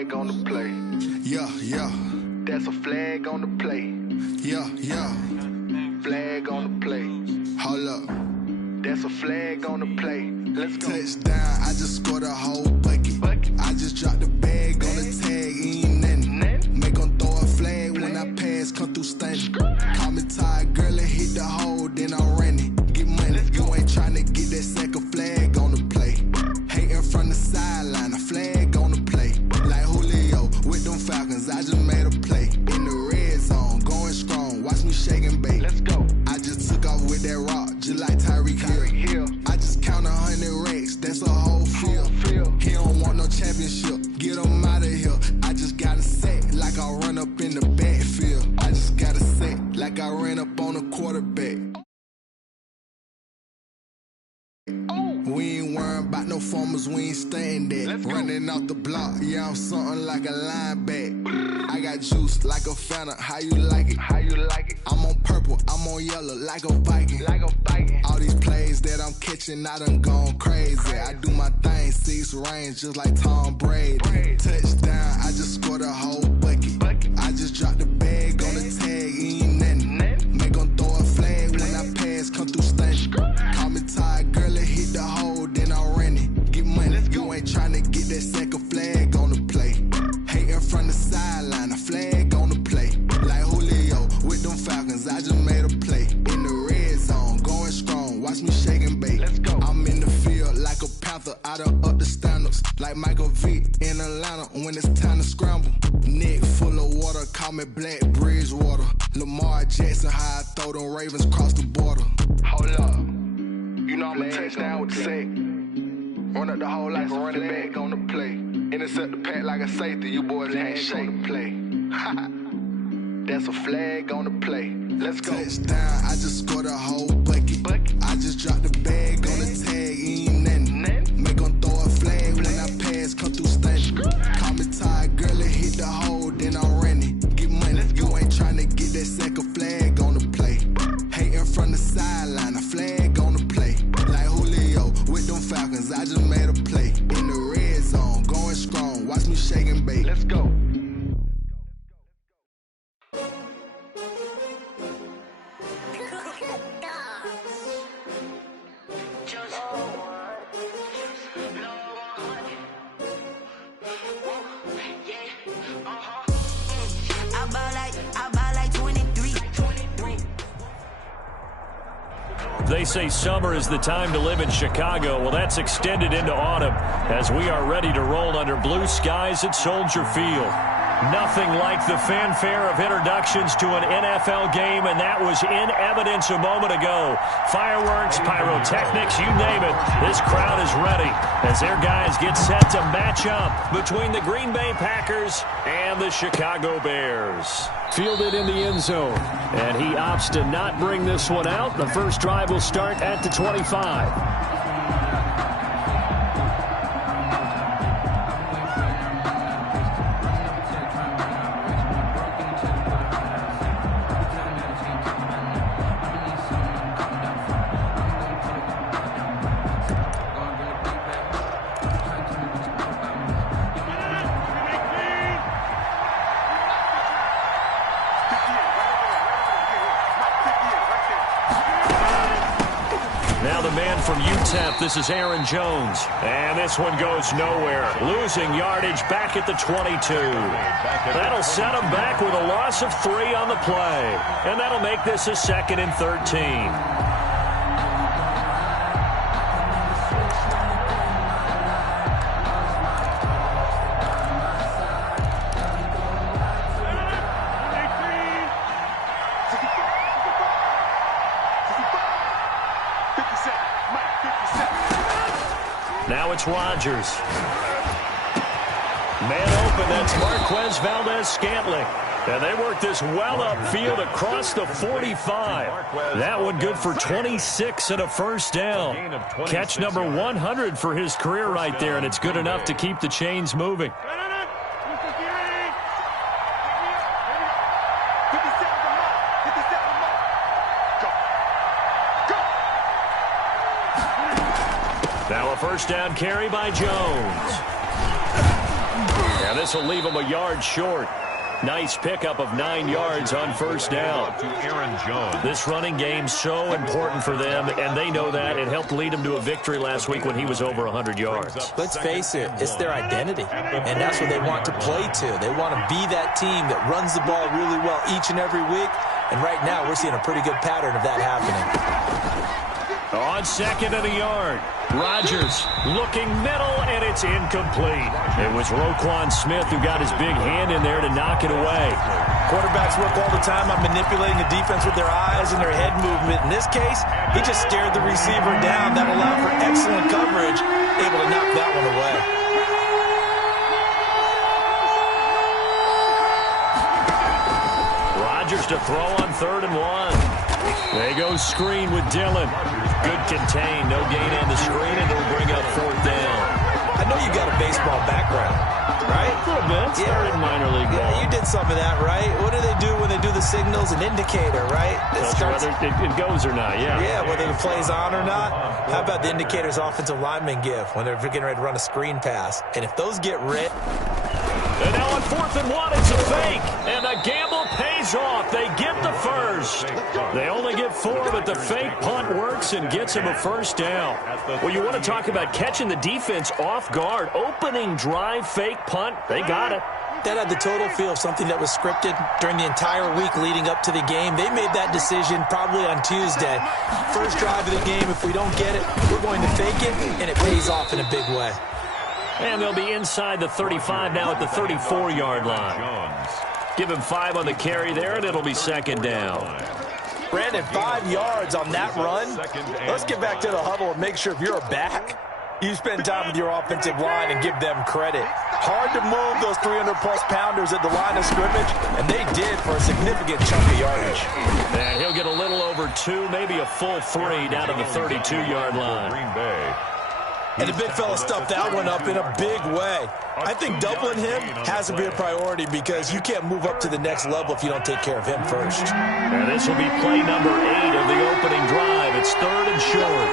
flag on the play. Yeah, yeah. That's a flag on the play. Yeah, yeah. Flag on the play. Hold up. That's a flag on the play. Let's go. Touchdown, I just scored a whole bucket. I just dropped the bag on the tag, ain't nothing. Make them throw a flag when I pass, come through stunning. Call me tired, girl, and hit the hole, then I'm running. Get money, you ain't tryna get that second flag on the play. Hating from the sideline, a flag on the play. Like Julio with them Falcons, I just made a play. In the red zone, going strong, watch me shake and bake. Let's go. I just took off with that rock, just like Tyreek Hill. I just count 100 racks, that's a whole field. He don't want no championship, get him out of here. I just got a set, like I run up in the backfield. I just got a set, like I ran up on a quarterback. We ain't worrying about no formers, we ain't staying there. Running off the block, yeah, I'm something like a linebacker. I got juice like a Fanta, how you like it? How you like it? I'm on purple, I'm on yellow, like a Viking. Like a Viking. All these plays that I'm catching, I done gone crazy. I do my thing, 6 range, just like Tom Brady. Touchdown, I just scored a whole bucket. I just dropped the bag on the tag, ain't nothing. Make them throw a flag when I pass, come through stunning. Call me tired, girl, and hit the hole, then I'm running. Get money, you ain't tryna get that second flag on the play. Hating from the sideline, a flag on the play. Like Julio with them Falcons, I just made a play. In the red zone, going strong, watch me shake and bake. Let's go. I'm in the field like a Panther, I done up the standards. Like Michael Vick in Atlanta when it's time to scramble. Neck full of water, call me Black Bridgewater. Lamar Jackson, how I throw them Ravens cross the border. Hold up. You know I'm a touchdown with the sack. Run up the hole like a running back on the play. Intercept the pack like a safety. You boys ain't shake the play. That's a flag on the play. Let's go. Touchdown, I just scored a whole bucket. I just dropped the bag on the tag, ain't nothing. Make them throw a flag when I pass, come through stunning. Call me tired, girl, and hit the hole, then I'm running. Get money, you ain't tryna get that second flag on the play. Hating from the sideline, a flag on the play. Like Julio with them Falcons, I just made a play. In the red zone, going strong, watch me shake and bake. Let's go. They say summer is the time to live in Chicago. Well, that's extended into autumn as we are ready to roll under blue skies at Soldier Field. Nothing like the fanfare of introductions to an NFL game, and that was in evidence a moment ago. Fireworks, pyrotechnics, you name it. This crowd is ready as their guys get set to match up between the Green Bay Packers and the Chicago Bears. Fielded in the end zone, and he opts to not bring this one out. The first drive will start at the 25. This is Aaron Jones, and this one goes nowhere. Losing yardage back at the 22. That'll set him back with a loss of 3 on the play, and that'll make this a 2nd and 13. Now it's Rodgers. Man open, that's Marquez Valdez-Scantling. And they work this well upfield across the 45. That one good for 26 and a first down. Catch number 100 for his career right there, and it's good enough to keep the chains moving. Now a first down carry by Jones. And this will leave them a yard short. Nice pickup of 9 yards on first down. This running game so important for them, and they know that. It helped lead them to a victory last week when he was over 100 yards. Let's face it, it's their identity, and that's what they want to play to. They want to be that team that runs the ball really well each and every week, and right now we're seeing a pretty good pattern of that happening. On second and a yard, Rodgers looking middle, and it's incomplete. It was Roquan Smith who got his big hand in there to knock it away. Quarterbacks work all the time on manipulating the defense with their eyes and their head movement. In this case, he just stared the receiver down. That allowed for excellent coverage, able to knock that one away. Rodgers to throw on 3rd and 1. They go screen with Dillon. Good contain, no gain on the screen, and it'll bring up 4th down. I know you got a baseball background, right? A little bit. Started minor league ball. Yeah, you did some of that, right? What do they do when they do the signals? An indicator, right? Whether it goes or not, yeah. Yeah, whether the play's on or not. How about the indicators offensive linemen give when they're getting ready to run a screen pass? And if those get red... And now on 4th and 1, it's a fake. And the gamble pays off. They get the first. They only get 4, but the fake punt works and gets them a first down. Well, you want to talk about catching the defense off guard. Opening drive, fake punt. They got it. That had the total feel of something that was scripted during the entire week leading up to the game. They made that decision probably on Tuesday. First drive of the game, if we don't get it, we're going to fake it, and it pays off in a big way. And they'll be inside the 35 now at the 34-yard line. Give him 5 on the carry there, and it'll be 2nd down. Brandon, 5 yards on that run. Let's get back to the huddle and make sure if you're a back, you spend time with your offensive line and give them credit. Hard to move those 300-plus pounders at the line of scrimmage, and they did for a significant chunk of yardage. And he'll get a little over 2, maybe a full 3 down to the 32-yard line. Green Bay. And the big fella stuffed that one up in a big way. I think doubling him has to be a priority because you can't move up to the next level if you don't take care of him first. And this will be play number 8 of the opening drive. It's 3rd and short.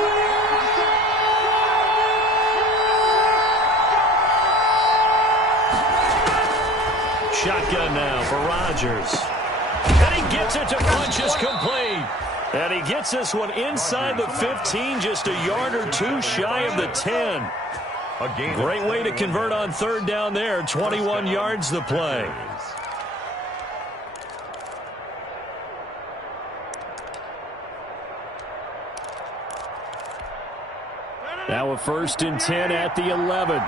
Shotgun now for Rodgers. And he gets it to punch is complete. And he gets this one inside the 15, just a yard or 2 shy of the 10. Great way to convert on 3rd down there. 21 yards the play. Now a 1st and 10 at the 11.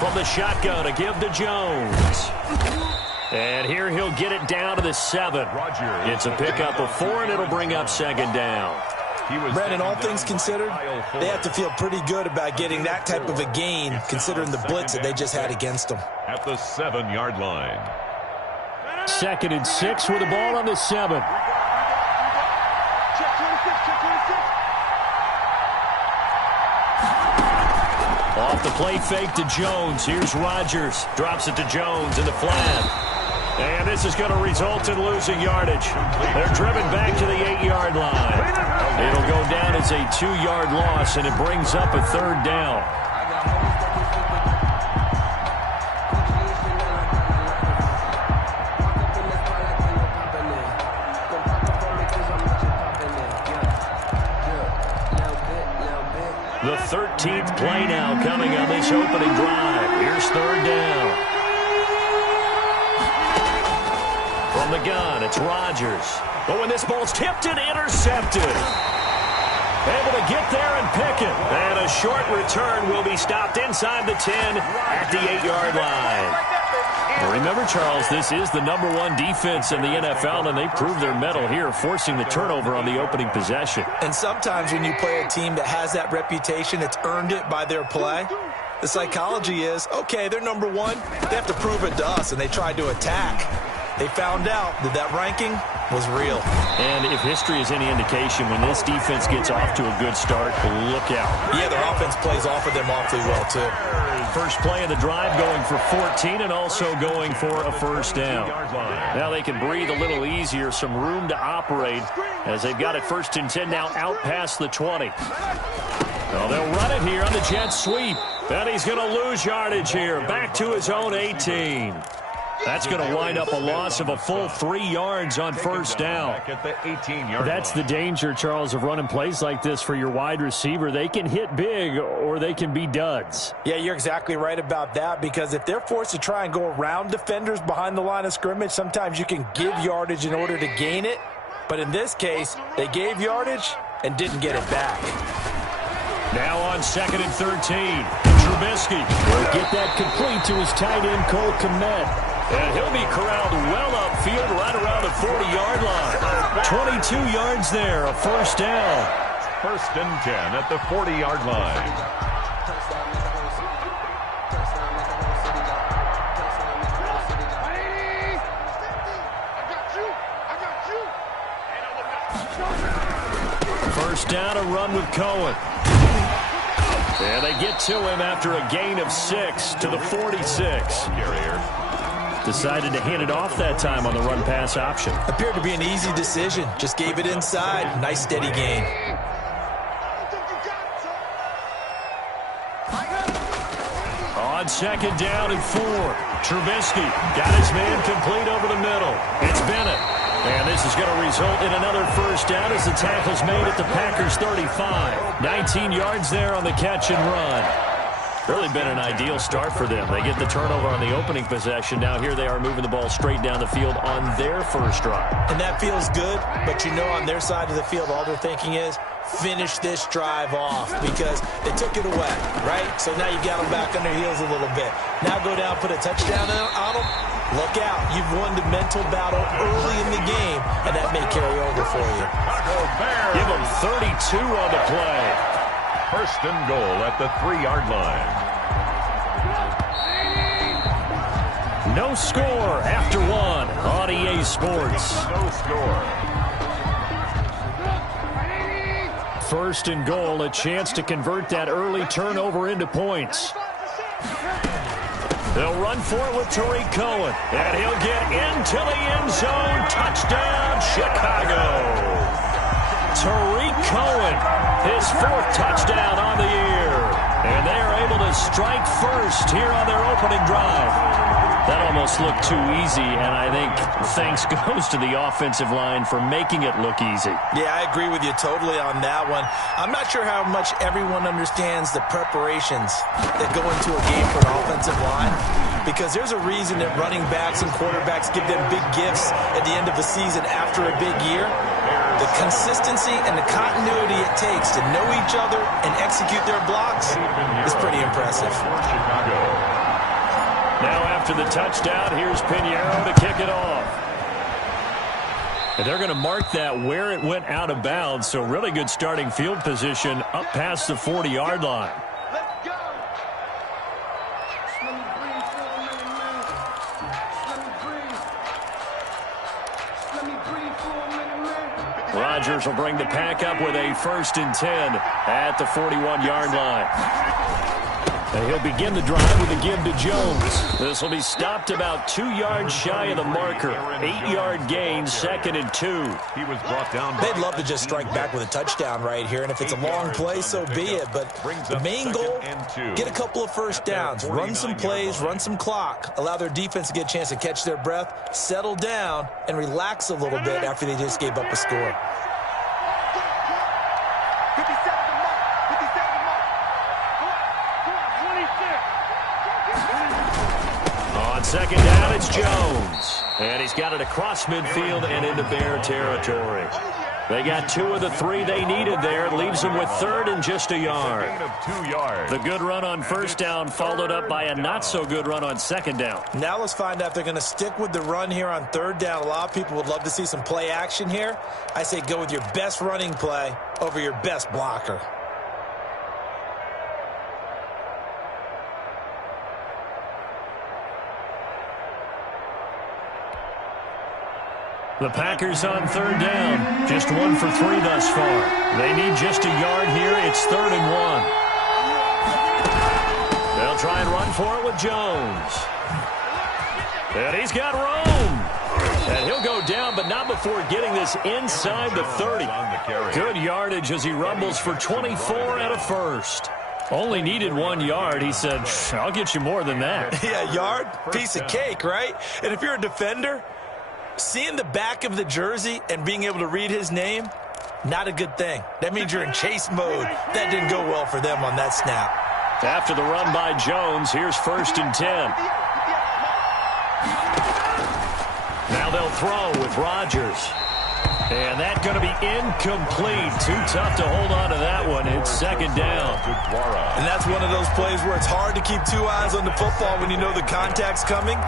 From the shotgun, a give to Jones. And here he'll get it down to the 7. It's a pickup of 4, and it'll bring up 2nd down. Brandon, all things considered, they have to feel pretty good about getting that type of a gain, considering the blitz that they just had against them. At the 7-yard line. 2nd and 6 with the ball on the 7. Off the play fake to Jones. Here's Rodgers. Drops it to Jones in the flat. And this is going to result in losing yardage. They're driven back to the 8-yard line. It'll go down as a 2-yard loss, and it brings up a 3rd down. The 13th play now coming on this opening drive. Here's 3rd down. From the gun, it's Rodgers. Oh, and this ball's tipped and intercepted. Able to get there and pick it. And a short return will be stopped inside the 10 at the 8-yard line. Remember, Charles, this is the #1 defense in the NFL, and they proved their mettle here, forcing the turnover on the opening possession. And sometimes when you play a team that has that reputation, that's earned it by their play, the psychology is, okay, they're #1. They have to prove it to us, and they tried to attack. They found out that that ranking was real. And if history is any indication, when this defense gets off to a good start, look out. Yeah, their offense plays off of them awfully well, too. First play of the drive going for 14 and also going for a 1st down. Now they can breathe a little easier, some room to operate as they've got it 1st and 10 now out past the 20. Well, they'll run it here on the jet sweep. And he's going to lose yardage here. Back to his own 18. That's going to wind up a loss of a full 3 yards on first down. That's the danger, Charles, of running plays like this for your wide receiver. They can hit big or they can be duds. Yeah, you're exactly right about that, because if they're forced to try and go around defenders behind the line of scrimmage, sometimes you can give yardage in order to gain it. But in this case, they gave yardage and didn't get it back. Now on 2nd and 13, Trubisky will get that complete to his tight end, Cole Kmet. And he'll be corralled well upfield right around the 40-yard line. 22 yards there, a first down. 1st and 10 at the 40-yard line. First down, a run with Cohen. And they get to him after a gain of 6 to the 46. Decided to hand it off that time on the run-pass option. Appeared to be an easy decision. Just gave it inside. Nice steady gain. On 2nd down and 4, Trubisky got his man complete over the middle. It's Bennett. And this is going to result in another first down as the tackle's made at the Packers' 35. 19 yards there on the catch and run. Really been an ideal start for them. They get the turnover on the opening possession. Now here they are moving the ball straight down the field on their first drive. And that feels good, but you know on their side of the field all they're thinking is finish this drive off because they took it away, right? So now you got them back on their heels a little bit. Now go down, put a touchdown on them. Look out. You've won the mental battle early in the game, and that may carry over for you. Give them 32 on the play. 1st and goal at the 3-yard line. No score after 1 on EA Sports. No score. 1st and goal, a chance to convert that early turnover into points. They'll run for it with Tariq Cohen, and he'll get into the end zone. Touchdown, Chicago. Tariq Cohen, his 4th touchdown on the year. And they are able to strike first here on their opening drive. That almost looked too easy, and I think thanks goes to the offensive line for making it look easy. Yeah, I agree with you totally on that one. I'm not sure how much everyone understands the preparations that go into a game for an offensive line, because there's a reason that running backs and quarterbacks give them big gifts at the end of the season after a big year. The consistency and the continuity it takes to know each other and execute their blocks is pretty impressive. Now after the touchdown, here's Pinheiro to kick it off. And they're going to mark that where it went out of bounds, so really good starting field position up past the 40-yard line. Let's go. Let me breathe for a minute, man. Let me breathe for a minute, man. Rodgers will bring the pack up with a 1st and 10 at the 41-yard line. And he'll begin the drive with a give to Jones. This will be stopped about 2 yards shy of the marker. 8-yard gain, 2nd and 2. He was brought down. They'd love to just strike back with a touchdown right here, and if it's a long play, so be it. But the main goal, get a couple of first downs, run some plays, run some clock, allow their defense to get a chance to catch their breath, settle down, and relax a little bit after they just gave up a score. On 2nd down, it's Jones. And he's got it across midfield and into Bear territory. They got 2 of the 3 they needed there. Leaves them with 3rd and just a yard. The good run on 1st down followed up by a not-so-good run on 2nd down. Now let's find out if they're going to stick with the run here on 3rd down. A lot of people would love to see some play action here. I say go with your best running play over your best blocker. The Packers on 3rd down. Just 1 for 3 thus far. They need just a yard here. It's 3rd and 1. They'll try and run for it with Jones. And he's got room. And he'll go down, but not before getting this inside the 30. Good yardage as he rumbles for 24 and a first. Only needed 1 yard. He said, I'll get you more than that. Yeah, yard, piece of cake, right? And if you're a defender, seeing the back of the jersey and being able to read his name, not a good thing. That means you're in chase mode. That didn't go well for them on that snap. After the run by Jones, here's 1st and 10. Now they'll throw with Rodgers. And that's going to be incomplete. Too tough to hold on to that one. It's 2nd down. And that's one of those plays where it's hard to keep 2 eyes on the football when you know the contact's coming,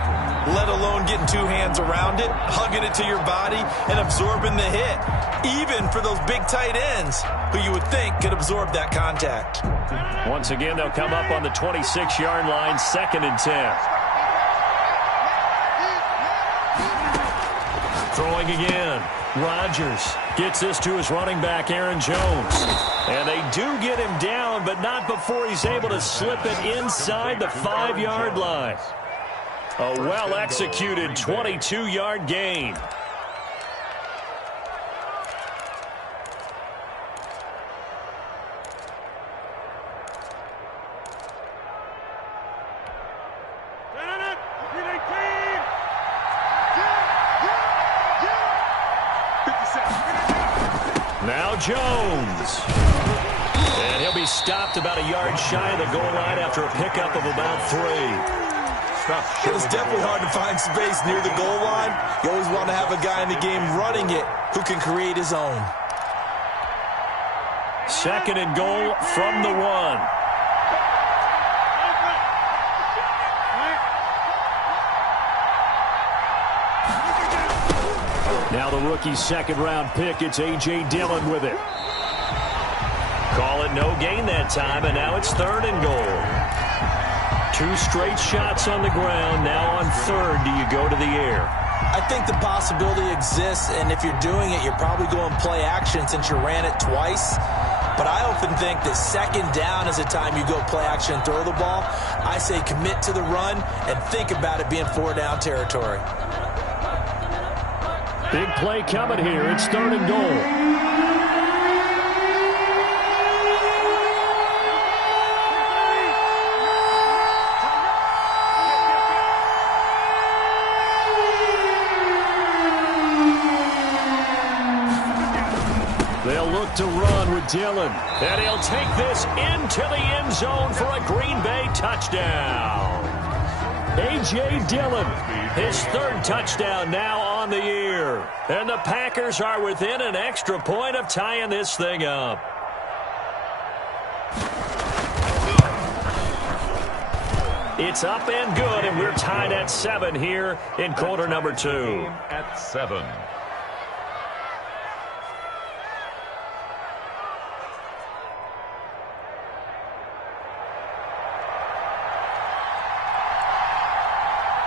let alone getting 2 hands around it, hugging it to your body, and absorbing the hit, even for those big tight ends who you would think could absorb that contact. Once again, they'll come up on the 26-yard line, 2nd and 10. Throwing again. Rodgers gets this to his running back, Aaron Jones. And they do get him down, but not before he's able to slip it inside the 5-yard line. A well-executed 22-yard gain. Now Jones. And he'll be stopped about a yard shy of the goal line after a pickup of about 3. It was definitely hard to find space near the goal line. You always want to have a guy in the game running it who can create his own. 2nd and goal from the 1. Now the rookie's 2nd-round pick, it's A.J. Dillon with it. Call it no gain that time, and now it's 3rd and goal. 2 straight shots on the ground. Now on 3rd, do you go to the air? I think the possibility exists, and if you're doing it, you're probably going play action since you ran it twice. But I often think that 2nd down is the time you go play action and throw the ball. I say commit to the run and think about it being 4-down territory. Big play coming here. It's 3rd and goal. They'll look to run with Dillon. And he'll take this into the end zone for a Green Bay touchdown. A.J. Dillon, his 3rd touchdown now on the year. And the Packers are within an extra point of tying this thing up. It's up and good, and we're tied at 7 here in quarter number 2. At 7.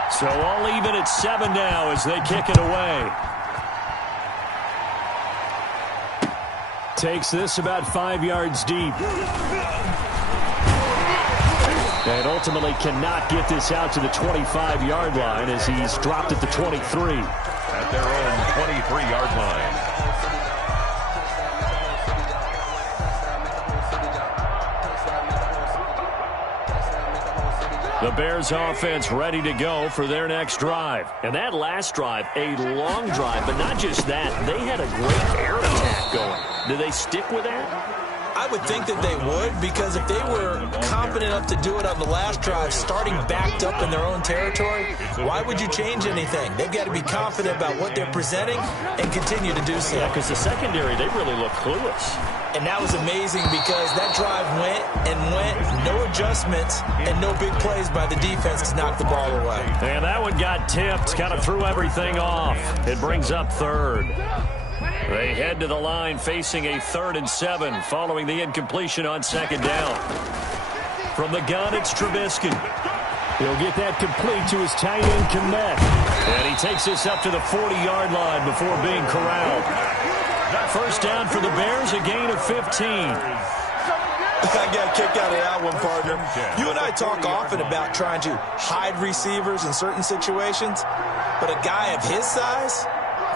So all even at 7 now as they kick it away. Takes this about 5 yards deep. And ultimately cannot get this out to the 25-yard line as he's dropped at the 23. At their own 23-yard line. The Bears offense ready to go for their next drive. And that last drive, a long drive, but not just that. They had a great air attack going. Do they stick with that? I would think that they would, because if they were confident enough to do it on the last drive, starting backed up in their own territory, why would you change anything? They've got to be confident about what they're presenting and continue to do so. Yeah, because the secondary, they really look clueless. And that was amazing because that drive went and went, no adjustments, and no big plays by the defense to knock the ball away. And that one got tipped, kind of threw everything off. It brings up 3rd. They head to the line facing a 3rd and 7 following the incompletion on 2nd down. From the gun, it's Trubisky. He'll get that complete to his tight end, Kmet. And he takes this up to the 40-yard line before being corralled. 1st down for the Bears, a gain of 15. I got a kick out of that one, partner. You and I talk often about trying to hide receivers in certain situations. but a guy of his size,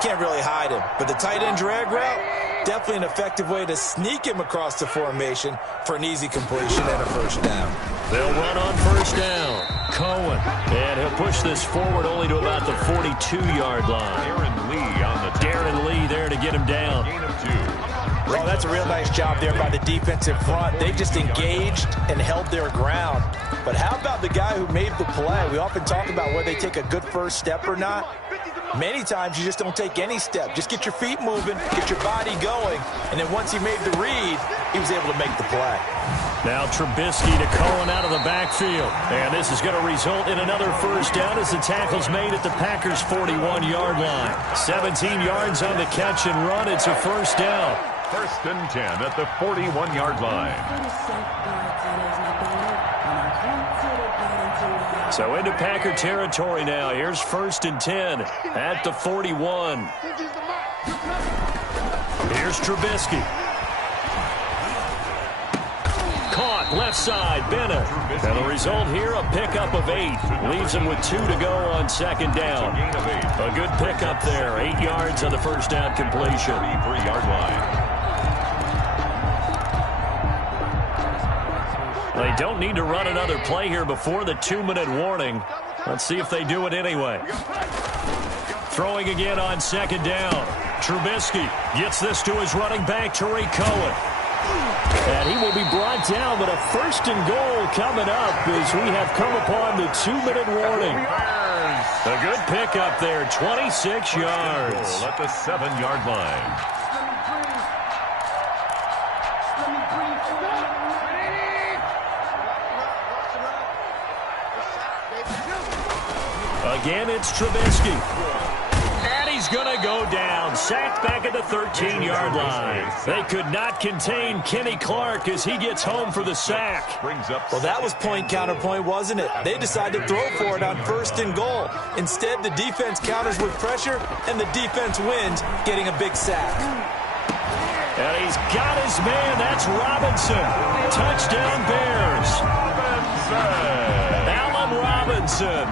can't really hide him. But the tight end drag route, definitely an effective way to sneak him across the formation for an easy completion and a first down. They'll run on first down. Cohen. And he'll push this forward only to about the 42-yard line. Darren Lee there to get him down. Well, that's a real nice job there by the defensive front. They just engaged and held their ground. But how about the guy who made the play? We often talk about whether they take a good first step or not. Many times you just don't take any step. Just get your feet moving, get your body going, and then once he made the read, he was able to make the play. Now Trubisky to Cohen out of the backfield. And this is going to result in another first down as the tackle's made at the Packers' 41-yard line. 17 yards on the catch and run. It's a first down. First and 10 at the 41-yard line. So into Packer territory now. Here's first and 10 at the 41. Here's Trubisky. Caught left side, Bennett. And the result here, a pickup of 8. Leaves him with 2 to go on second down. A good pickup there. 8 yards on the first down completion. 33-yard line. They don't need to run another play here before the 2-minute warning. Let's see if they do it anyway. Throwing again on second down. Trubisky gets this to his running back, Tariq Cohen. And he will be brought down, but a first and goal coming up as we have come upon the 2-minute warning. A good pickup there, 26 yards. At the 7-yard line. Again, it's Trubisky. And he's going to go down. Sacked back at the 13-yard line. They could not contain Kenny Clark as he gets home for the sack. Well, that was point counterpoint, wasn't it? They decided to throw for it on first and goal. Instead, the defense counters with pressure, and the defense wins, getting a big sack. And he's got his man. That's Robinson. Touchdown, Bears. Allen Robinson.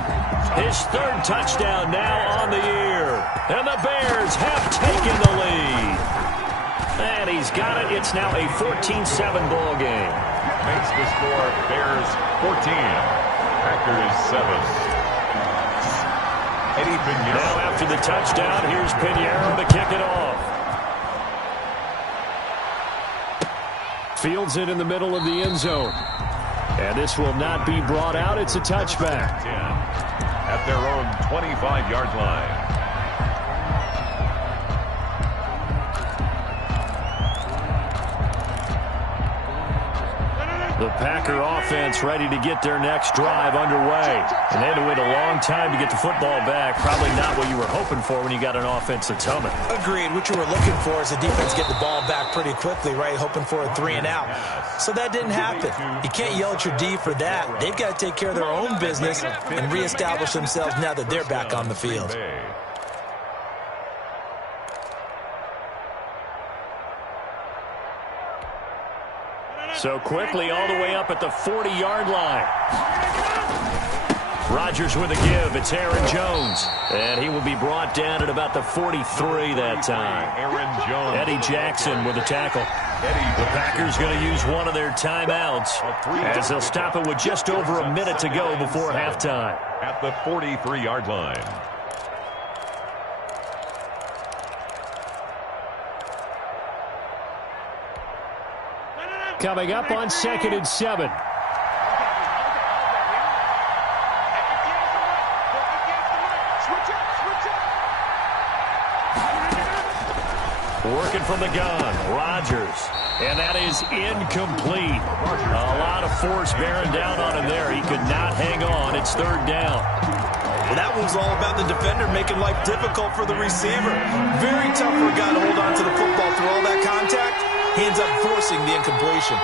His third touchdown now on the year. And the Bears have taken the lead. And he's got it. It's now a 14-7 ball game. Makes the score Bears 14. Packers 7. Eddie Pinheiro. Now after the touchdown, here's Pinheiro to kick it off. Fields it in the middle of the end zone. And this will not be brought out. It's a touchback. At their own 25-yard line. The Packer offense ready to get their next drive underway. And they had to wait a long time to get the football back. Probably not what you were hoping for when you got an offense that's humming. Agreed. What you were looking for is the defense get the ball back pretty quickly, right? Hoping for a 3 and out. So that didn't happen. You can't yell at your D for that. They've got to take care of their own business and reestablish themselves now that they're back on the field. So quickly all the way up at the 40-yard line. Rodgers with a give. It's Aaron Jones. And he will be brought down at about the 43 that time. Aaron Jones. Eddie Jackson with a tackle. The Packers going to use one of their timeouts as they'll stop it with just over a minute to go before halftime. At the 43-yard line. Coming up on 2nd and 7. Working from the gun, Rodgers. And that is incomplete. A lot of force bearing down on him there. He could not hang on. It's third down. Well, that was all about the defender making life difficult for the receiver. Very tough for a guy to hold on to the football through all that contact. He ends up forcing the incompletion.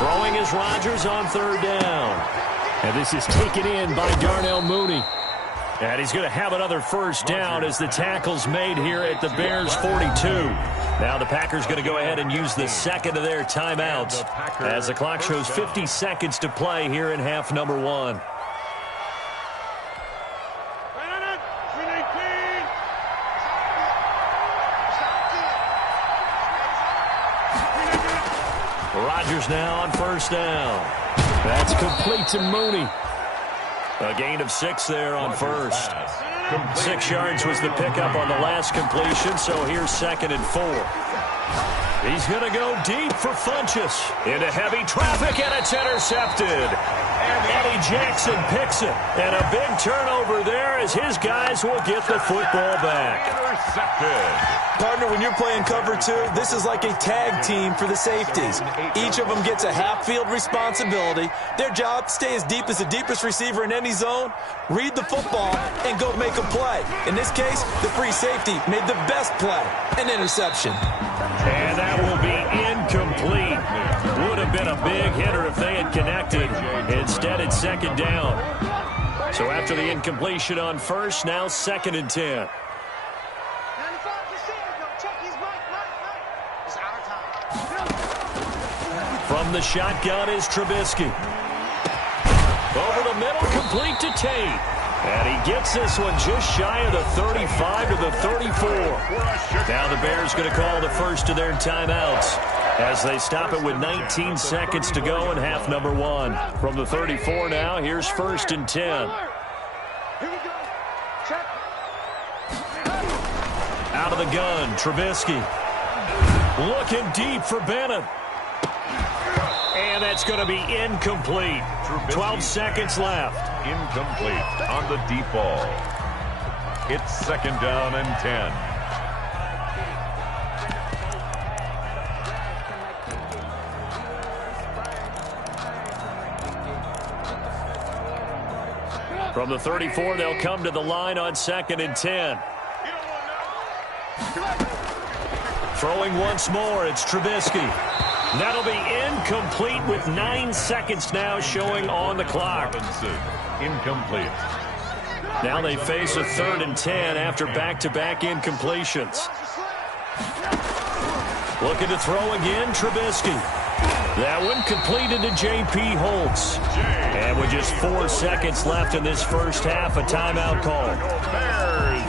Throwing is Rodgers on third down. And this is taken in by Darnell Mooney. And he's going to have another first down as the tackle's made here at the Bears 42. Now the Packers going to go ahead and use the second of their timeouts as the clock shows 50 seconds to play here in half number 1. Rodgers now on first down. That's complete to Mooney. A gain of 6 there on first. 6 yards was the pickup on the last completion, so here's 2nd and 4. He's going to go deep for Funchess. Into heavy traffic, and it's intercepted. Eddie Jackson picks it. And a big turnover there as his guys will get the football back. Intercepted. Partner, when you're playing cover 2, this is like a tag team for the safeties. Each of them gets a half-field responsibility. Their job, stay as deep as the deepest receiver in any zone, read the football, and go make a play. In this case, the free safety made the best play, an interception. And that will be incomplete. Would have been a big hitter if they had connected. Instead, it's 2nd down. So after the incompletion on first, now 2nd and 10. From the shotgun is Trubisky. Over the middle, complete to Tate. And he gets this one just shy of the 35 to the 34. Now the Bears going to call the first of their timeouts as they stop it with 19 seconds to go in half number 1. From the 34 now, here's 1st and 10. Out of the gun, Trubisky. Looking deep for Bennett. And that's going to be incomplete. 12 seconds left. Incomplete on the deep ball. It's 2nd down and 10. From the 34, they'll come to the line on 2nd and 10. Throwing once more, it's Trubisky. That'll be incomplete with 9 seconds now showing on the clock. Incomplete. Now they face a 3rd and 10 after back-to-back incompletions. Looking to throw again, Trubisky. That one completed to J.P. Holtz. And with just 4 seconds left in this first half, a timeout call. Bears.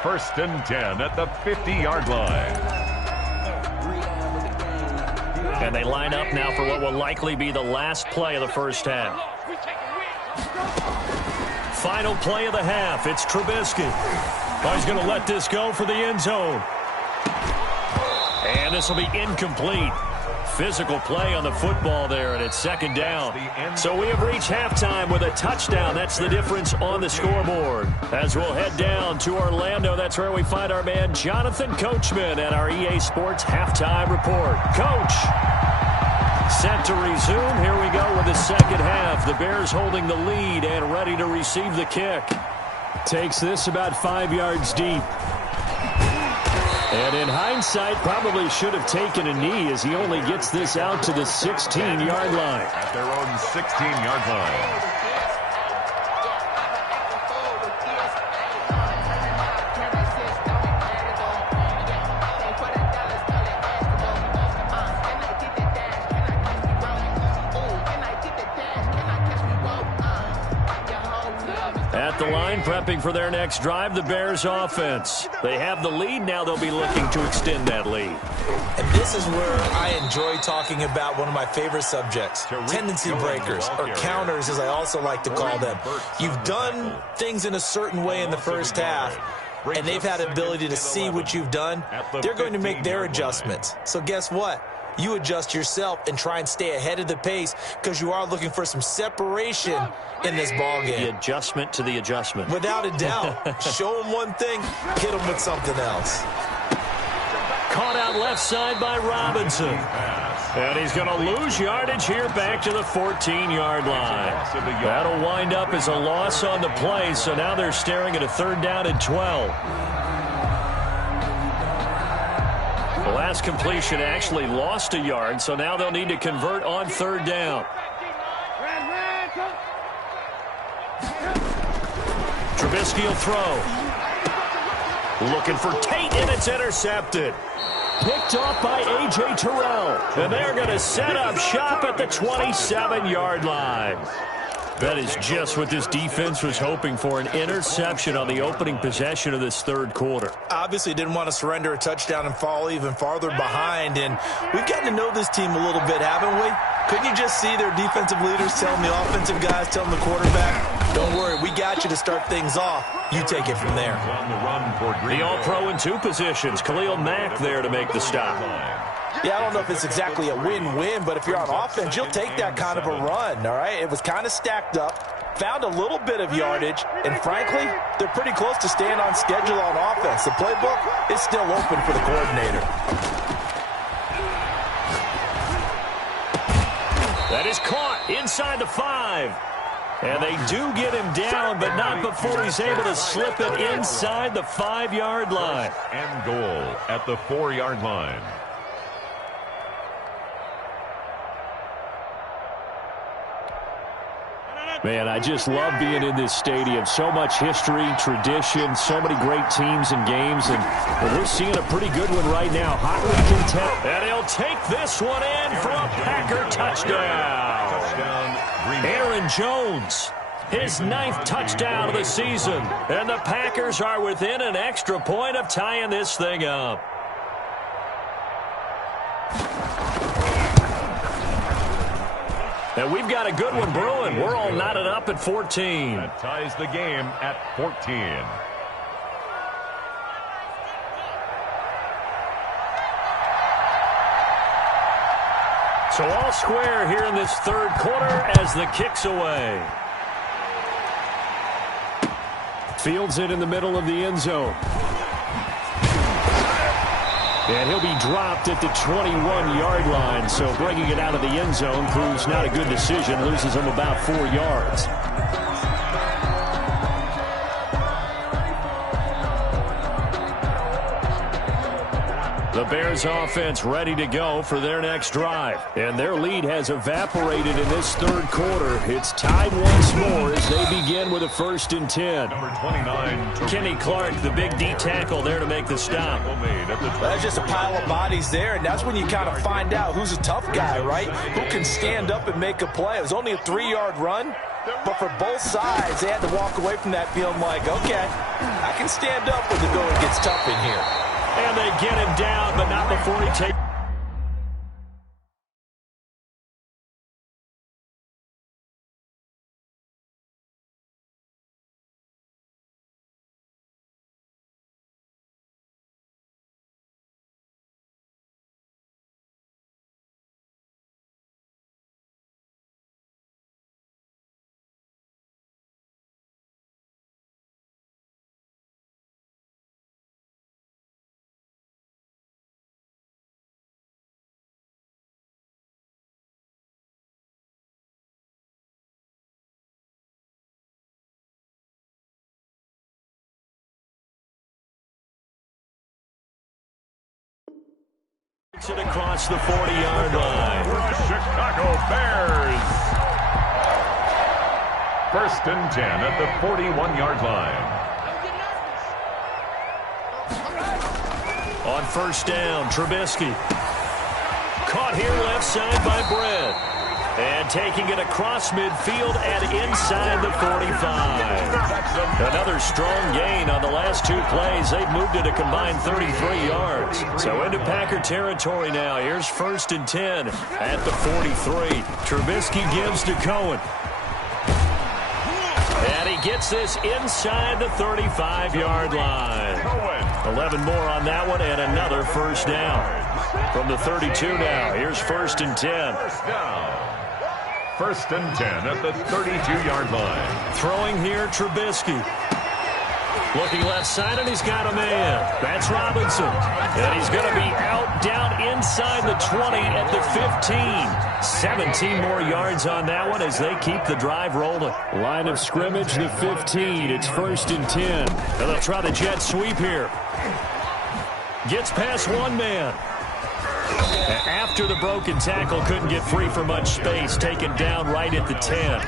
1st and 10 at the 50-yard line. And they line up now for what will likely be the last play of the first half. Final play of the half. It's Trubisky. Oh, he's going to let this go for the end zone. And this will be incomplete. Physical play on the football there, and it's 2nd down. So we have reached halftime with a touchdown. That's the difference on the scoreboard. As we'll head down to Orlando, that's where we find our man Jonathan Coachman at our EA Sports Halftime Report. Coach, set to resume. Here we go with the second half. The Bears holding the lead and ready to receive the kick. Takes this about 5 yards deep. And in hindsight, probably should have taken a knee as he only gets this out to the 16-yard line. At their own 16-yard line. At the line, prepping for their next drive, the Bears offense. They have the lead. Now they'll be looking to extend that lead. And this is where I enjoy talking about one of my favorite subjects, tendency breakers, or counters as I also like to call them. You've done things in a certain way in the first half, and they've had the ability to see what you've done. They're going to make their adjustments. So guess what? You adjust yourself and try and stay ahead of the pace because you are looking for some separation in this ballgame. The adjustment to the adjustment. Without a doubt. Show them one thing, hit them with something else. Caught out left side by Robinson. And he's going to lose yardage here back to the 14-yard line. That'll wind up as a loss on the play, so now they're staring at a 3rd down and 12. The last completion actually lost a yard, so now they'll need to convert on 3rd down. Trubisky will throw. Looking for Tate, and it's intercepted. Picked off by A.J. Terrell. And they're going to set up shop at the 27-yard line. That is just what this defense was hoping for, an interception on the opening possession of this third quarter. Obviously didn't want to surrender a touchdown and fall even farther behind, and we've gotten to know this team a little bit, haven't we? Couldn't you just see their defensive leaders telling the offensive guys, telling the quarterback, don't worry, we got you to start things off. You take it from there. The all-pro in two positions. Khalil Mack there to make the stop. Yeah, I don't know if it's exactly a win-win, but if you're on offense, you'll take that kind of a run, all right? It was kind of stacked up, found a little bit of yardage, and frankly, they're pretty close to staying on schedule on offense. The playbook is still open for the coordinator. That is caught inside the 5. And they do get him down, but not before he's able to slip it inside the 5-yard line. And goal at the 4-yard line. Man, I just love being in this stadium. So much history, tradition, so many great teams and games, and we're seeing a pretty good one right now. Hotly contested. And he'll take this one in for a Packer touchdown. Aaron Jones, his 9th touchdown of the season, and the Packers are within an extra point of tying this thing up. And we've got a good one brewing. We're all knotted up at 14. That ties the game at 14. So all square here in this third quarter as the kick's away. Fields it in the middle of the end zone. And he'll be dropped at the 21-yard line, so bringing it out of the end zone proves not a good decision, loses him about 4 yards. The Bears offense ready to go for their next drive. And their lead has evaporated in this third quarter. It's tied once more as they begin with a 1st and 10. Number 29. Kenny Clark, the big D tackle there to make the stop. That's just a pile of bodies there, and that's when you kind of find out who's a tough guy, right? Who can stand up and make a play. It was only a 3-yard run, but for both sides, they had to walk away from that feeling like, okay, I can stand up when the going gets tough in here. And they get him down, but not before he takes. It across the 40-yard line. Chicago Bears. 1st and 10 at the 41-yard line. On 1st down, Trubisky. Caught here left side by Brett. And taking it across midfield and inside the 45. Another strong gain on the last 2 plays. They've moved it a combined 33 yards. So into Packer territory now. Here's 1st and 10 at the 43. Trubisky gives to Cohen. And he gets this inside the 35-yard line. 11 more on that one and another 1st down. From the 32 now, here's 1st and 10. 1st and 10 at the 32-yard line. Throwing here, Trubisky. Looking left side, and he's got a man. That's Robinson. And he's going to be out down inside the 20 at the 15. 17 more yards on that one as they keep the drive rolling. Line of scrimmage, the 15. It's 1st and 10. And they'll try the jet sweep here. Gets past one man. After the broken tackle, couldn't get free for much space. Taken down right at the 10.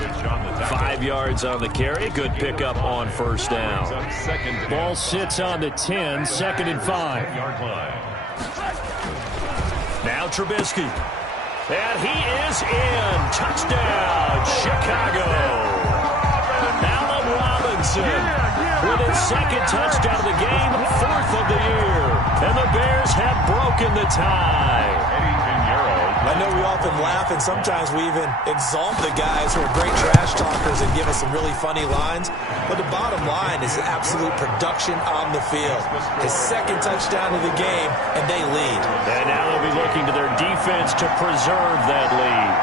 5 yards on the carry. Good pickup on 1st down. Ball sits on the 10. 2nd and 5. Now Trubisky. And he is in. Touchdown, Chicago. Allen Robinson with his second touchdown of the game, fourth of the year. And the Bears have broken the tie. I know we often laugh, and sometimes we even exalt the guys who are great trash talkers and give us some really funny lines. But the bottom line is absolute production on the field. His second touchdown of the game, and they lead. And now they'll be looking to their defense to preserve that lead.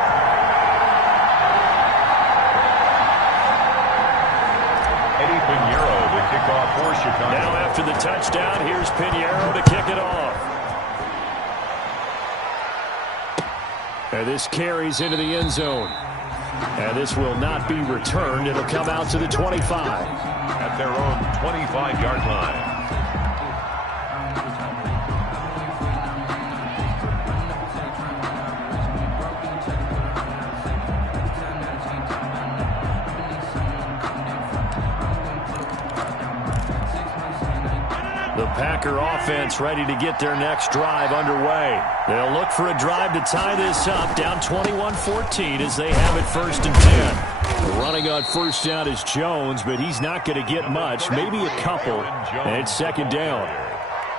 Eddie Pinheiro to kick off for Chicago. Now after the touchdown, here's Pinheiro to kick it off. And this carries into the end zone. And this will not be returned. It'll come out to the 25. At their own 25-yard line. The Packer offense ready to get their next drive underway. They'll look for a drive to tie this up, down 21-14 as they have it 1st and 10. Running on first down is Jones, but he's not going to get much, maybe a couple, and it's 2nd down.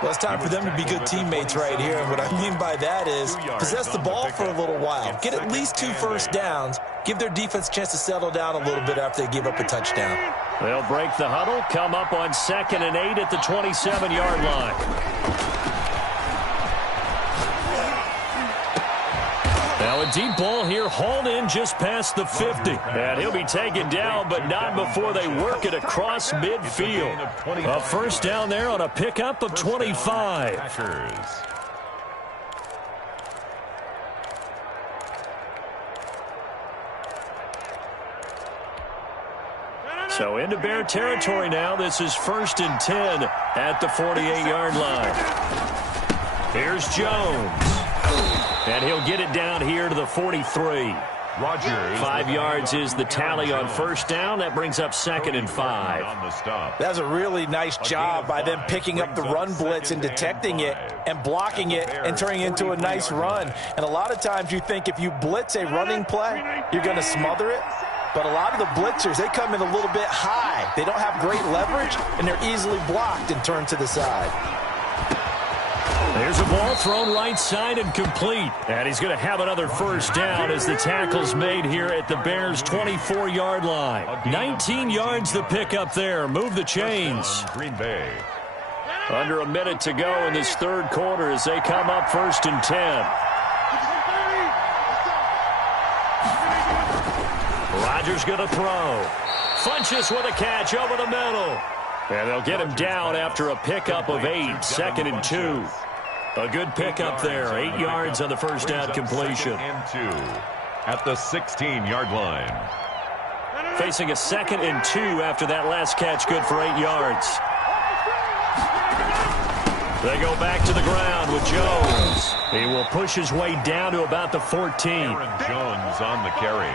Well, it's time for them to be good teammates right here. And what I mean by that is possess the ball for a little while. Get at least 2 first downs. Give their defense a chance to settle down a little bit after they give up a touchdown. They'll break the huddle, come up on 2nd and 8 at the 27-yard line. Now a deep ball here, hauled in just past the 50. And he'll be taken down, but not before they work it across midfield. A first down there on a pickup of 25. So into Bear territory now. This is 1st and 10 at the 48-yard line. Here's Jones. And he'll get it down here to the 43. Rodgers. 5 yards is the tally on first down. That brings up 2nd and 5. That's a really nice job by them picking up the run blitz and detecting it and blocking it and turning it into a nice run. And a lot of times you think if you blitz a running play, you're going to smother it. But a lot of the blitzers, they come in a little bit high. They don't have great leverage, and they're easily blocked and turned to the side. There's a ball thrown right side and complete. And he's going to have another first down as the tackle's made here at the Bears' 24-yard line. 19 yards the pick up there. Move the chains. Green Bay. Under a minute to go in this 3rd quarter as they come up 1st and 10. Rodgers going to throw. Funches with a catch over the middle. And they'll get him down after a pickup of 8. 2nd and 2. A good pickup there. 8 yards on the first down completion. 2nd and 2 at the 16-yard line. Facing a 2nd and 2 after that last catch, good for 8 yards. They go back to the ground with Jones. He will push his way down to about the 14. Aaron Jones on the carry.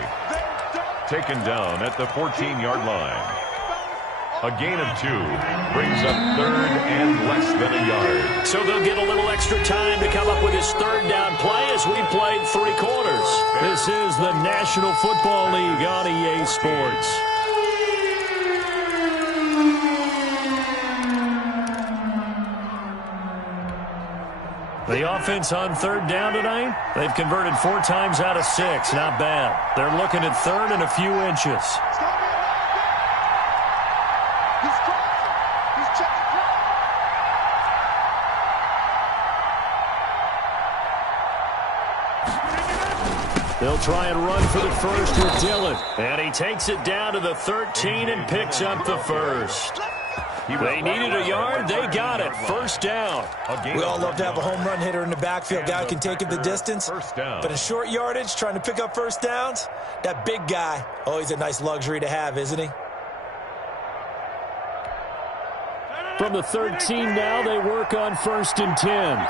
Taken down at the 14-yard line. A gain of 2 brings up 3rd and less than a yard. So they'll get a little extra time to come up with his 3rd down play as we played 3 quarters. This is the National Football League on EA Sports. The offense on 3rd down tonight, they've converted 4 times out of 6. Not bad. They're looking at 3rd and a few inches. They'll try and run for the first with Dillon. And he takes it down to the 13 and picks up the first. They needed a yard. They got it. First down. We all love to have a home run hitter in the backfield. Guy who can take it the distance. But in short yardage, trying to pick up first downs, that big guy, always a nice luxury to have, isn't he? From the 13 now, they work on 1st and 10.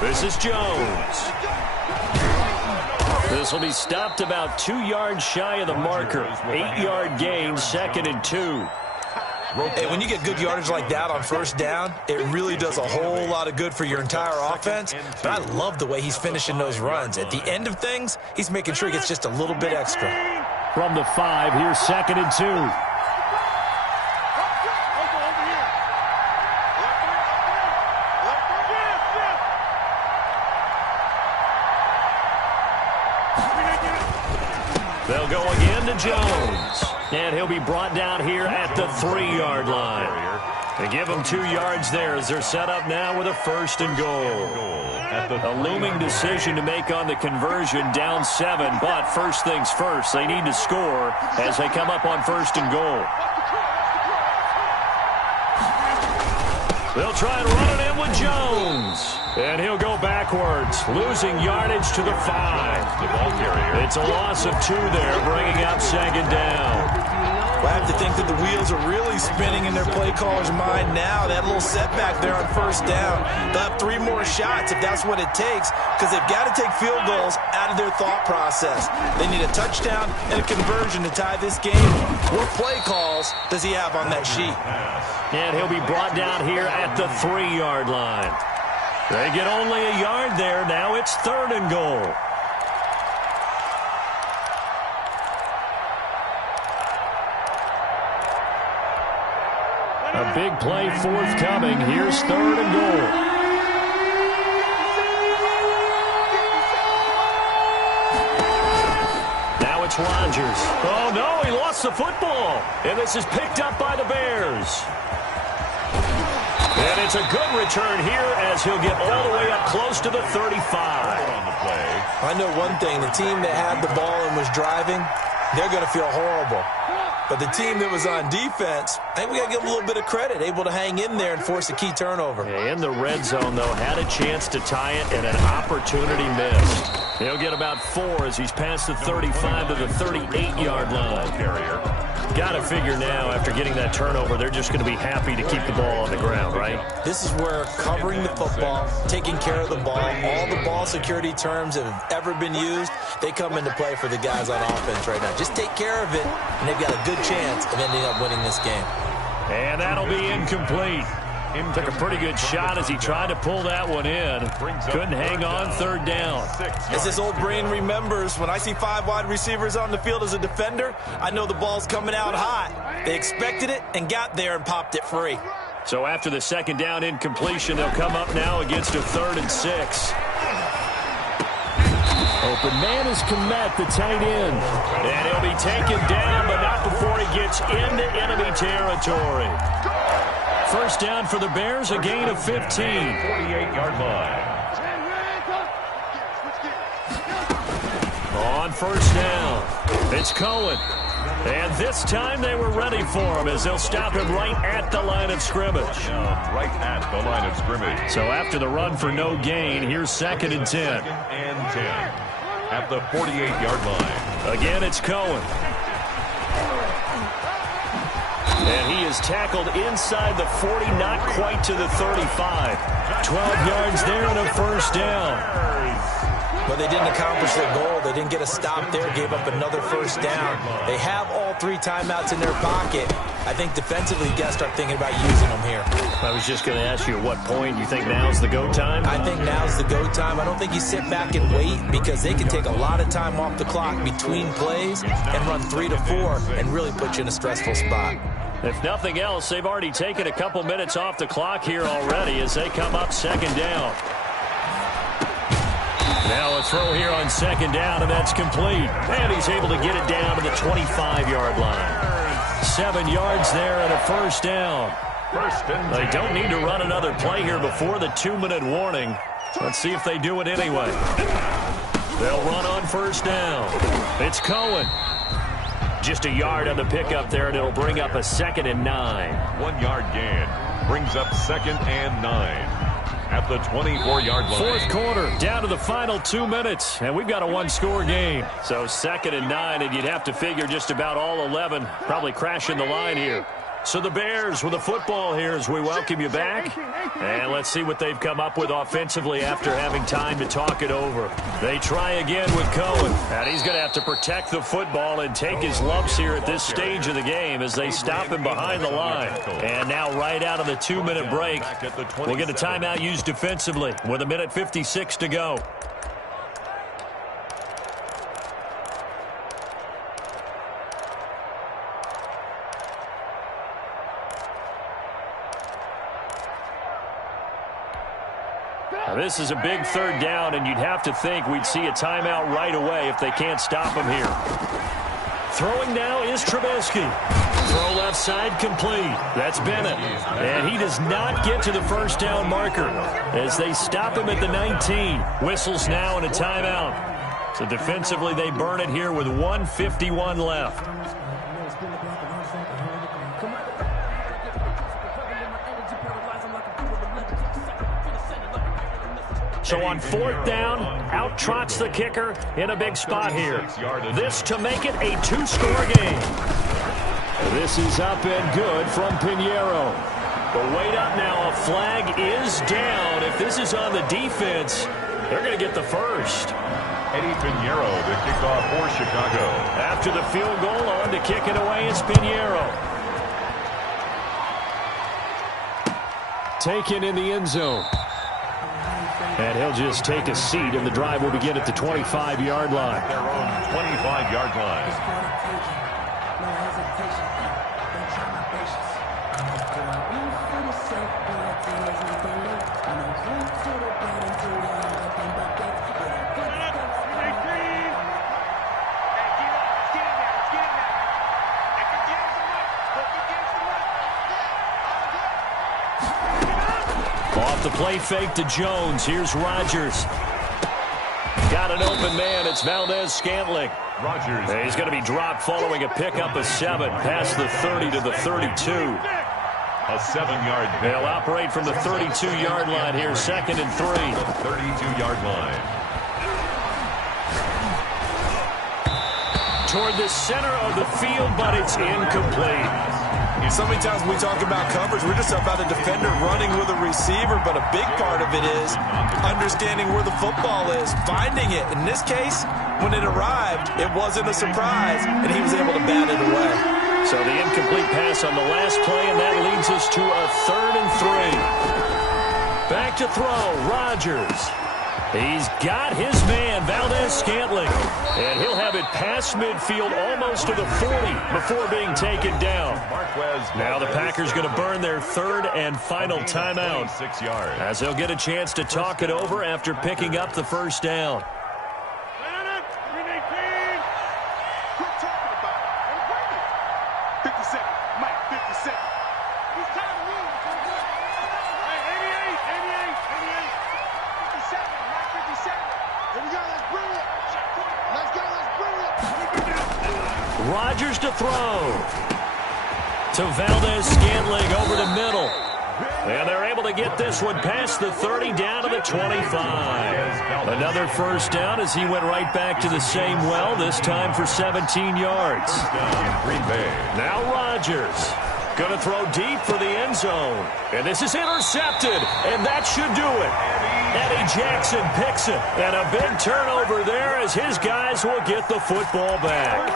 This is Jones. This will be stopped about 2 yards shy of the marker. 8-yard gain, 2nd and 2. Hey, when you get good yardage like that on first down, it really does a whole lot of good for your entire offense. But I love the way he's finishing those runs. At the end of things, he's making sure he gets just a little bit extra. From the 5, here's 2nd and 2. They'll go again to Jones. And he'll be brought down here at the 3-yard line. They give him 2 yards there as they're set up now with a 1st and goal. A looming decision to make on the conversion, down 7. But first things first, they need to score as they come up on 1st and goal. They'll try and run it in with Jones. And he'll go backwards, losing yardage to the 5. It's a loss of 2 there, bringing up 2nd down. Well, I have to think that the wheels are really spinning in their play caller's mind now. That little setback there on 1st down. They'll have 3 more shots if that's what it takes, because they've got to take field goals out of their thought process. They need a touchdown and a conversion to tie this game. What play calls does he have on that sheet? And he'll be brought down here at the 3-yard line. They get only a yard there. Now it's 3rd and goal. A big play forthcoming. Here's 3rd and goal. Now it's Rodgers. Oh, no, he lost the football. And this is picked up by the Bears. And it's a good return here as he'll get all the way up close to the 35. I know one thing. The team that had the ball and was driving, they're going to feel horrible. But the team that was on defense, I think we got to give them a little bit of credit, able to hang in there and force a key turnover. In the red zone, though, had a chance to tie it and an opportunity missed. He'll get about 4 as he's past the 35 to the 38-yard line. Got to figure now, after getting that turnover, they're just going to be happy to keep the ball on the ground, right? This is where covering the football, taking care of the ball, all the ball security terms that have ever been used, they come into play for the guys on offense right now. Just take care of it, and they've got a good chance of ending up winning this game. And that'll be incomplete. Took a pretty good shot as he tried to pull that one in. Couldn't hang on 3rd down. As this old brain remembers, when I see 5 wide receivers on the field as a defender, I know the ball's coming out hot. They expected it and got there and popped it free. So after the 2nd down incompletion, they'll come up now against a 3rd and 6. Open man is Komet, the tight end. And he'll be taken down, but not before he gets into enemy territory. 1st down for the Bears, a gain of 15. 48-yard line. On 1st down, it's Cohen. And this time they were ready for him as they'll stop him right at the line of scrimmage. Right at the line of scrimmage. So after the run for no gain, here's 2nd and 10. 2nd and 10 at the 48-yard line. Again, it's Cohen. And he is tackled inside the 40, not quite to the 35. 12 yards there and a 1st down. But they didn't accomplish their goal. They didn't get a stop there, gave up another 1st down. They have all 3 timeouts in their pocket. I think defensively, you got to start thinking about using them here. I was just going to ask you at what point you think now's the go time? I think now's the go time. I don't think you sit back and wait, because they can take a lot of time off the clock between plays and run 3 to 4 and really put you in a stressful spot. If nothing else, they've already taken a couple minutes off the clock here already as they come up 2nd down. Now a throw here on 2nd down, and that's complete. And he's able to get it down to the 25-yard line. 7 yards there and a 1st down. They don't need to run another play here before the 2-minute warning. Let's see if they do it anyway. They'll run on 1st down. It's Cohen. Just a yard on the pickup there, and it'll bring up a 2nd and 9. 1-yard gain brings up 2nd and 9 at the 24-yard line. 4th quarter, down to the final 2 minutes, and we've got a 1-score game. So 2nd and 9, and you'd have to figure just about all 11 probably crashing the line here. So the Bears with the football here as we welcome you back. And let's see what they've come up with offensively after having time to talk it over. They try again with Cohen. And he's going to have to protect the football and take his lumps here at this stage of the game as they stop him behind the line. And now right out of the 2-minute break, we'll get a timeout used defensively with 1:56 to go. Now this is a big 3rd down, and you'd have to think we'd see a timeout right away if they can't stop him here. Throwing now is Trubisky. Throw left side complete. That's Bennett. And he does not get to the 1st down marker as they stop him at the 19. Whistles now and a timeout. So defensively they burn it here with 1:51 left. So on 4th down, out trots the kicker in a big spot here. This to make it a 2-score game. This is up and good from Pinheiro. But wait up now, a flag is down. If this is on the defense, they're going to get the first. Eddie Pinheiro, the kickoff for Chicago. After the field goal, on to kick it away is Pinheiro. Taken in the end zone. And he'll just take a seat, and the drive will begin at the 25-yard line. Their own 25-yard line. Off the play fake to Jones. Here's Rodgers. Got an open man. It's Valdez-Scantling. Rodgers. He's going to be dropped following a pickup of 7 past the 30 to the 32. A 7-yard pickup. They'll operate from the 32-yard line here, 2nd and 3. 32-yard line. Toward the center of the field, but it's incomplete. So many times when we talk about coverage, we're just about a defender running with a receiver, but a big part of it is understanding where the football is, finding it. In this case, when it arrived, it wasn't a surprise, and he was able to bat it away. So the incomplete pass on the last play, and that leads us to a 3rd and 3. Back to throw, Rodgers. He's got his man, Valdez-Scantling, and he'll have it past midfield almost to the 40 before being taken down. Now the Packers going to burn their 3rd and final timeout as they'll get a chance to talk it over after picking up the 1st down. Rodgers to throw. To Valdez-Scantling over the middle. And they're able to get this one past the 30 down to the 25. Another 1st down as he went right back to the same well, this time for 17 yards. Now Rodgers going to throw deep for the end zone. And this is intercepted, and that should do it. Eddie Jackson picks it, and a big turnover there as his guys will get the football back.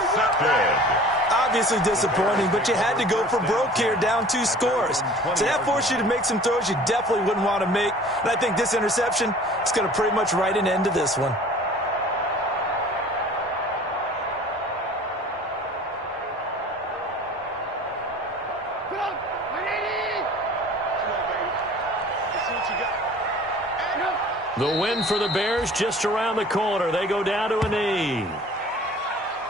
Obviously disappointing, but you had to go for broke here, down 2 scores. So that forced you to make some throws you definitely wouldn't want to make. And I think this interception is going to pretty much write an end to this one. The win for the Bears just around the corner. They go down to a knee.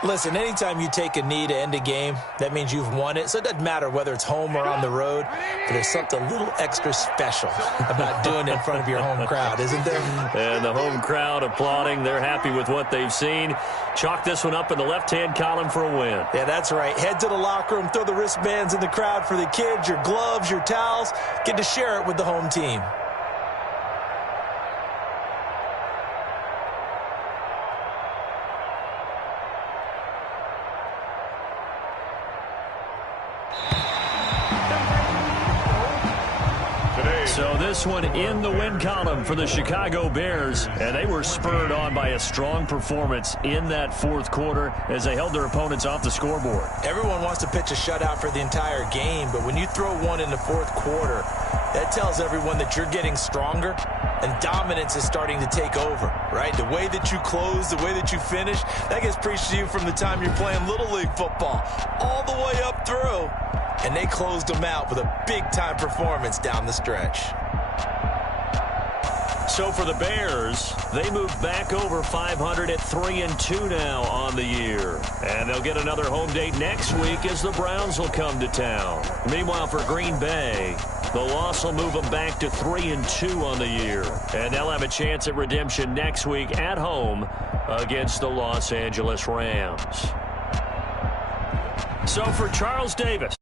Listen, anytime you take a knee to end a game, that means you've won it. So it doesn't matter whether it's home or on the road, but there's something a little extra special about doing it in front of your home crowd, isn't there? And the home crowd applauding. They're happy with what they've seen. Chalk this one up in the left-hand column for a win. Yeah, that's right. Head to the locker room, throw the wristbands in the crowd for the kids, your gloves, your towels. Get to share it with the home team. So this one in the win column for the Chicago Bears, and they were spurred on by a strong performance in that fourth quarter as they held their opponents off the scoreboard. Everyone wants to pitch a shutout for the entire game, but when you throw one in the fourth quarter, that tells everyone that you're getting stronger and dominance is starting to take over, right? The way that you close, the way that you finish, that gets preached to you from the time you're playing Little League football all the way up through. And they closed them out with a big-time performance down the stretch. So for the Bears, they move back over 500 at 3-2 now on the year. And they'll get another home date next week as the Browns will come to town. Meanwhile, for Green Bay, the loss will move them back to 3-2 on the year. And they'll have a chance at redemption next week at home against the Los Angeles Rams. So for Charles Davis.